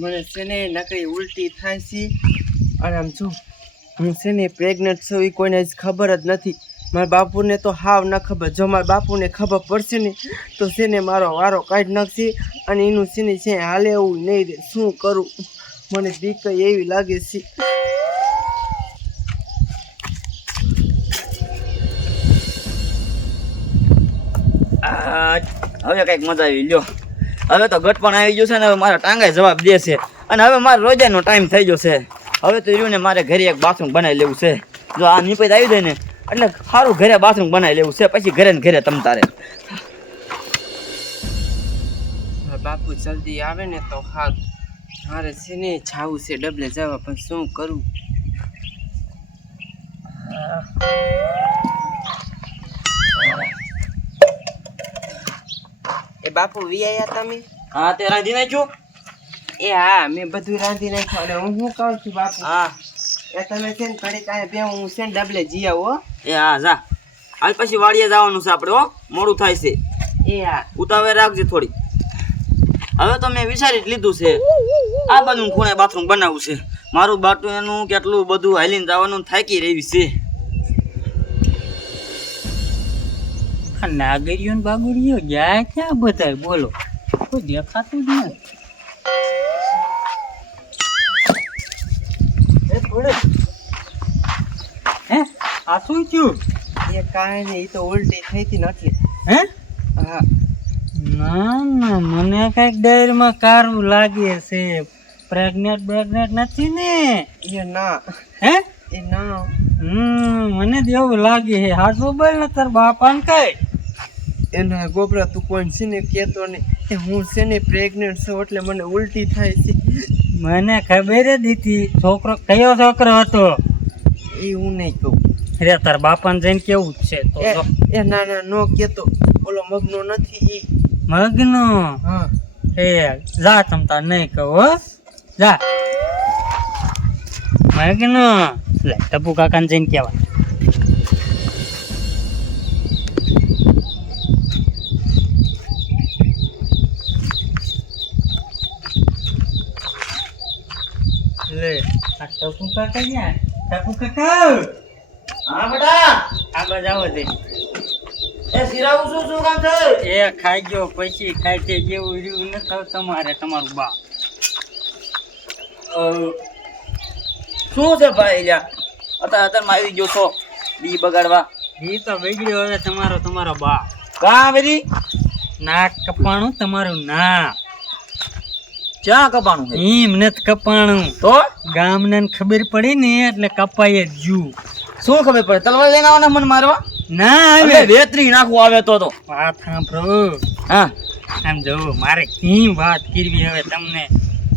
મને છે ને નકરી ઉલટી થાય છે અને આમ છું હું છે ને પ્રેગ્નન્ટ છું એ કોઈને ખબર જ નથી. મારા બાપુને તો હાવ ન ખબર. જો મારા બાપુને ખબર પડશે ને તો છે ને મારો વારો કાઢી નાખશે અને એનું છે ને છે હાલે એવું નહીં રહે. શું કરું? મને બીક એવી લાગે છે. હવે કઈક મજા આવી લ્યો. હવે તો ગટ પણ આવી ગયું છે ને. હવે મારા ટાંગાએ જવાબ દેશે અને હવે મારો રોજાનો ટાઈમ થઈ ગયો છે. હવે તો રહ્યું ને મારે ઘરે એક બાથરૂમ બનાવી લેવું છે. જો આ નિપજ આવી જાય ને એટલે સારું ઘરે બાથરૂમ બનાવી લેવું છે. પછી ઘરે ને ઘરે તમ તારે બાપુ જલ્દી આવે ને તો હા. મારે છે ને જાવું છે ડબલે જવા, પણ શું કરું? એ બાપુ વી આયા તમે? હા તે રાંધી નાખ્યું? એ હા મેં બધું રાંધી નાખ્યું. અને હું શું કહું છું બાપુ, હા એ તમે છે ને ઘડી કાંઈ બે હું છે ને ડબલે જી આવો. એ હા જા. હાલ પછી વાડીએ જવાનું છે આપણે. હો મોડું થાય છે. એ હા ઉતાવળ રાખજે થોડી. હવે તો મેં વિચારી જ લીધું છે આ બધું ખૂણે બાથરૂમ બનાવવું છે. મારું બાટું એનું કેટલું બધું હાલીને જવાનું થાકી રહી છે. નાગરીઓ ને બાગુરીઓ ગયા ક્યાં બધા? બોલો, કોઈ દેખાતું જ નથી. હે આ શું થયું? એ કાંઈ નહીં, એ તો ઉલટી થઈ હતી ને એટલે. હે હા ના ના, મને કઈક ડેરમાં કારું લાગે છે. પ્રેગ્નેટ નથી ને? એ ના. હે એ ના. મને જ એવું લાગે છે. હાચું બોલ ને તાર બાપાને કઈ. એના ગોબરા તું કોઈ છે ને કહેતો નહીં. એ હું છે ને પ્રેગ્નેન્ટ છું એટલે મને ઉલટી થાય છે. મને ખબર જ હતી. છોકરો કયો છોકરો હતો એ હું નહીં કહું. રે તાર બાપાને જઈને કેવું જ છે તો જો. એ ના ના નો કહેતો. ઓલો મગનો નથી ઈ. મગનો? હા એ જા તમ તાર નહીં કહો હો. જા મગનો. લે ટપુ કાકાને જઈને કહેવાય. લે આ ટપુ કાકા ક્યાં? ટપુ કાકા હા બેટા. આ બાજુ આવો દે. એ સિરાવું શું કામ છે? એ ખાઈ ગયો પછી ખાઈ તે જેવું રહ્યું ન થાવ તમારે તમારું બા. શું છે ભાઈ લ્યા? અત્યારમાં આવી ગયો છો દી બગાડવા. એ તો બગડ્યો હવે તમારો બા. કાં બધી નાક કપાણું તમારું ના. ક્યાં કપાણું છે? એમ નથી કપાણું તો ગામને ખબર પડી ને એટલે કપાય જ જુ. શું ખબર પડે? તલવાર લઈને આવવાના મને મારવા? ના હવે આવે વેતરી નાખવું આવે તો વાત સાંભળો. હા આમ જો મારે કેમ વાત કરવી હવે તમને.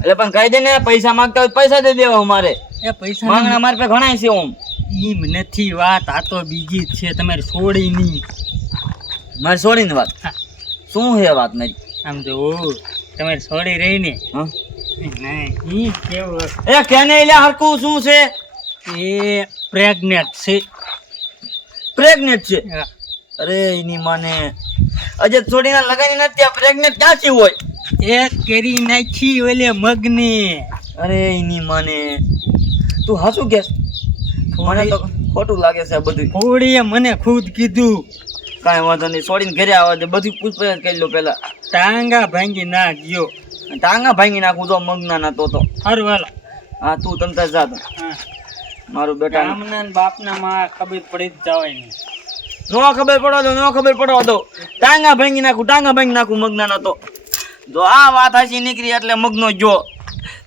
એટલે પણ કહી દે ને પૈસા માંગતા હોય પૈસા દે દેવા અમારે. એ પૈસા માંગણા મારે પાસે ઘણા છે. ઓમ એમ નથી વાત, આ તો બીજી જ છે તમારી છોડી ની. મારે છોડીને વાત. હા. શું છે વાત મારી? આમ જો તમારી છોડી રહી ને. હા નહીં કેવું એ કેને લ્યા હરકું શું છે? એ પ્રેગ્નેટ છે. પ્રેગ્નેટ છે? હા. અરે એની માને અજે છોડીને લગાની નથી. આ પ્રેગ્નેટ ક્યાંથી હોય? એ કરી નાખી ઓલે મગને. અરે એની માને તું હાચું કે? મને તો ખોટું લાગે છે આ બધું. થોડીએ મને ખુદ કીધું. કાંઈ વાંધો નહીં, છોડીને ઘરે આવવા દે. બધું પૂછપરછ કરી લો પેલા. ટાંગા ભાંગી ના ગયો. ટાંગા ભાંગી નાખું તો મગના ના તો હારું હાલો. હા તું તમતા જા તો. હા. મારું બેટા ગામના ને બાપના માં ખબર પડી જ જવાય નહીં. નો ખબર પડવા દો. ટાંગા ભાંગી નાખું મગના ના તો. જો આ વાત હાચી નીકળી એટલે મગનો જો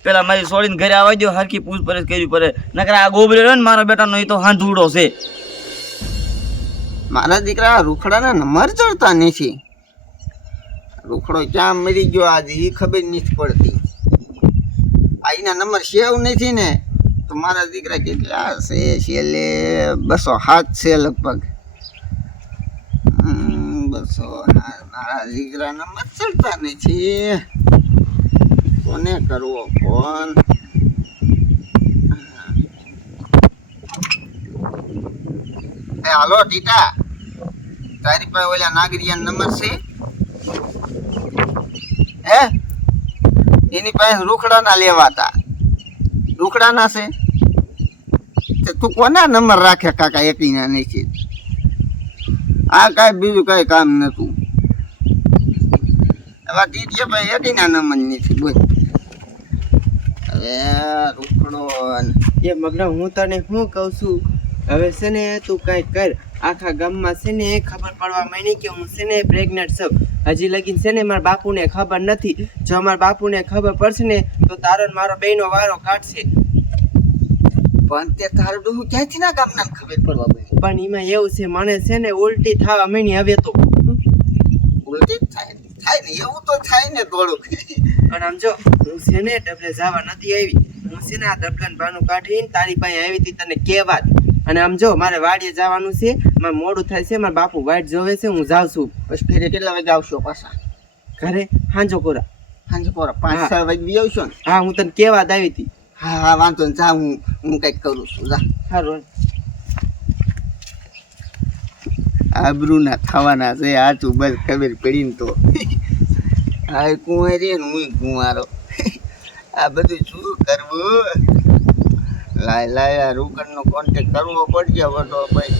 પેલા મારી છોડીને ઘરે આવવા દો. હરખી પૂછપરછ કરવી પડે. નકર આ ગોબરે રહ્યો ને મારા બેટાનો એ તો હાંધુડો છે. મારા દીકરા રૂખડાના નંબર ચડતા નથી. રૂખડો ક્યાં મરી ગયો આજે એ ખબર નથી પડતી. આઈના નંબર સેવ નથી ને તો મારા દીકરા કેટલા છે? છેલ્લે 207 છે લગભગ. 207. મારા દીકરા નંબર ચડતા નથી. કોને કરવો ફોન? એ હાલો ટીટા, તારી પાસે ઓલા નાગરિયા નંબર છે? હે એની પાસે રૂખડાના લેવાતા. રૂખડાના છે તે તું કોના નંબર રાખે કાકા એકીના નથી. આ કાંઈ બીજું કાંઈ કામ નતું. હવે ટીટીએ ભાઈ એકીના નંબર નથી. બોલ હવે રૂખડો એ મગના હું તને શું કહું છું, હવે છે ને તું કાંઈક કર. આખા ગામમાં છે ને ખબર પડવા માંડી કે હું છે ને પ્રેગ્નેન્ટ છું. હજી લગીન છે ને મારા બાપુને ખબર નથી. જો મારા બાપુને ખબર પડશે ને તો તારો ને મારો બેયનો વારો કાઢશે. પણ તે તારું ડોહું ક્યાંથી ના ગામના ખબર પડવા બોલ. પણ એમાં એવું છે મને છે ને ઉલટી થવા માંડી હવે તો. ઉલટી થાય ને એવું તો થાય ને થોડુંક. પણ આમ જો હું છે ને ડબલે જવા નથી આવી. હું છે ને આ ડબલાને બાનું કાઢીને તારી પાસે આવી હતી તને કહેવા. અને આમ જો મારે વાડીએ જવાનું છે, મારે મોડું થાય છે, મારા બાપુ વાઈટ જોવે છે, હું જાઉં છું. પછી ઘરે કેટલા વાગે આવશો પાછા? ઘરે હાંજો કોરા. સાંજે પોરા 5-6 વાગે આવશો ને? હા હું તને કહેવા જ આવી હતી. હા હા વાંધો ને જા હું કંઈક કરું છું જા. સારું આબરૂ ના થવાના છે આચું બસ ખબર પડી ને તો. આ કુંવારી ને હું કુંવારો. આ બધું શું કરવું? લાય આ રૂકડનો કોન્ટેક્ટ કરવો પડશે વટો ભાઈ.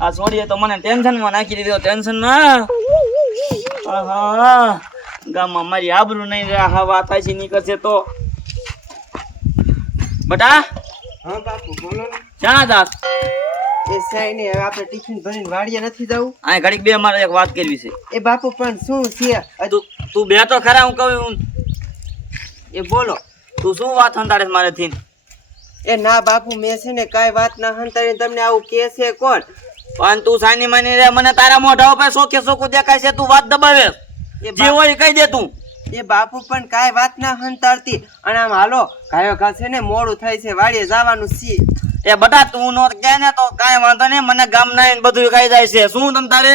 આ છોડીએ તો મને ટેન્શનમાં નાખી દીધો. ટેન્શનમાં ગામમાં મારી આબરૂ નહીં રહે. હા વાત થાય છે નીકળશે તો. બટા હા બાપુ બોલો ને. ક્યાં જાત? એ સાઈ ને હવે આપણે ટિફિન ભરીને વાડીએ નથી જવું? આ ઘડીક બે મારે એક વાત કરવી છે. એ બાપુ પણ શું છે? તું બે તો ખરા હું કહું. એ બોલો. તું શું વાત સંતાડે મારે થી? એ ના બાપુ મેં છે ને કાંઈ વાત ના હંતાડી તમને આવું કે છે કોણ? પણ તું સાની માની રે. મને તારા મોઢા ઉપર સોખે સોખું દેખાય છે. તું વાત દબાવે. જે હોય કહી દે તું. એ બાપુ પણ કાંઈ વાત ના હંતાડતી. અને આમ હાલો કાયો કા છે ને મોડું થાય છે, વાડીએ જવાનું છે. એ બટા તું નો કહે ને તો કાંઈ વાંધો નહીં. મને ગામ ના બધું કહી જાય છે. શું તમ તારે?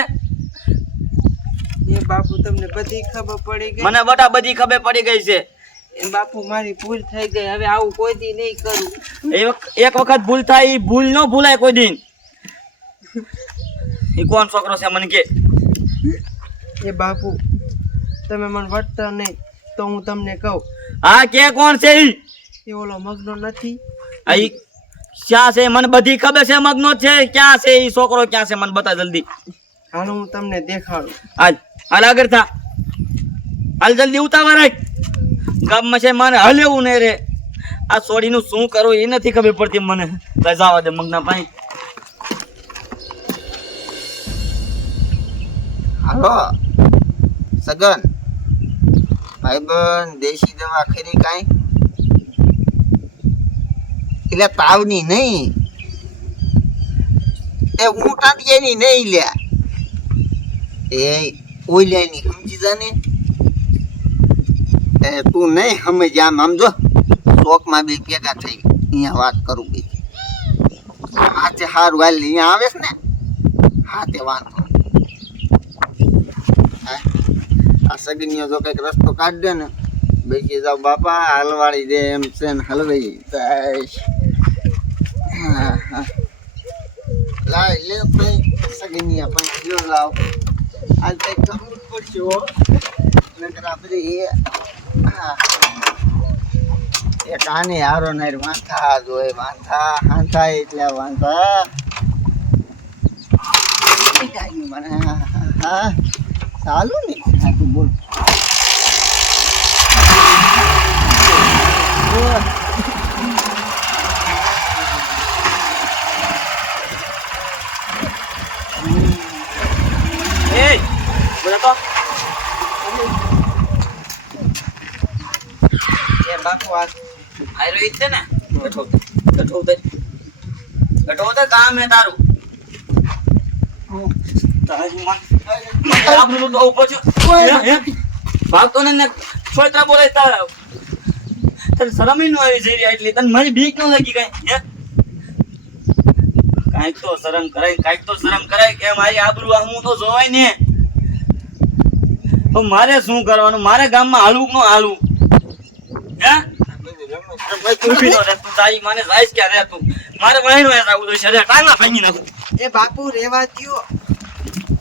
એ બાપુ તમને બધી ખબર પડી ગઈ? મને બટા બધી ખબર પડી ગઈ છે. એ બાપુ મારી ભૂલ થઈ ગઈ. હવે આવું કોઈ દી નહીં કરું. એક વખત ભૂલ થાય એ ભૂલ ન ભૂલાય કોઈ દિન. એ કોણ છોકરો છે મને કે? એ બાપુ તમે મને વટતા નહીં તો હું તમને કહું. હા કે કોણ છે ઈ? એ ઓલો મગનો નથી? આ ઈ ક્યાં છે? મને બધી ખબર છે. મગનો છે. ક્યાં છે ઈ છોકરો? ક્યાં છે? મને બતા જલ્દી. હાલો હું તમને દેખાડું. હાલ હાલ આગળ થા. હાલ જલ્દી ઉતાવળ રાખ. ગામમાં છે મારે હલેવું નહીં રે. આ છોડીનું શું કરવું એ નથી ખબર પડતી મને. જવા દે મગના ભાઈ. હાલો સગન ભાઈબંધ દેશી દવા ખરી કાંઈ? એટલે તાવની નહીં, એ ઊંટાડીએની નહીં લ્યા. એ ઓલિયાની સમજી જાને. એ તું નહીં સમજ. આમ સમજો શોખમાં બે ભેગા થઈ અહીંયા વાત કરું બે. હાથે સારું હાલ અહીંયા આવે છે ને હાથે વાંધો. આ સગનીઓ જો કઈક રસ્તો કાઢ દે ને બેસી જાવ બાપા હલવાડી દે એમ છે ને હલવાઈ લાય લે ભાઈ સગનીયા પણ જો લાવ. આજ કઈક કરવું જ પડશે હો. નકર આપણે એ કાને હારો નાર વાંધા જોય. વાંધા હાંધા એટલે વાંધા મને. હા ચાલુ ને તું બોલ. એ બોલા તો. એ બાપુ આ આયરો ઈ છે ને ગઠોતે કામ હે તારું. તારી માં આપણું તો ઉપર છે. ભાગતો ને છોતરા બોલે તારા. તને શરમ ય ન આવી જઈ એટલી. તને મારી બીક ન લાગી કઈ? હે કાંઈક તો શરમ કરાય. કાંઈક તો શરમ કરાય કે મારી આબરૂ હું તો જોવાય ને. તો મારે શું કરવાનું? મારે ગામમાં હાલવું કે ન હાલવું? હે તું બી નો રે. તું તારી માને જાય ક્યાં રે તું? મારે વહેણો આવું તો શરીર ટાંગા ભાંગી નાખું. એ બાપુ રેવા દ્યો.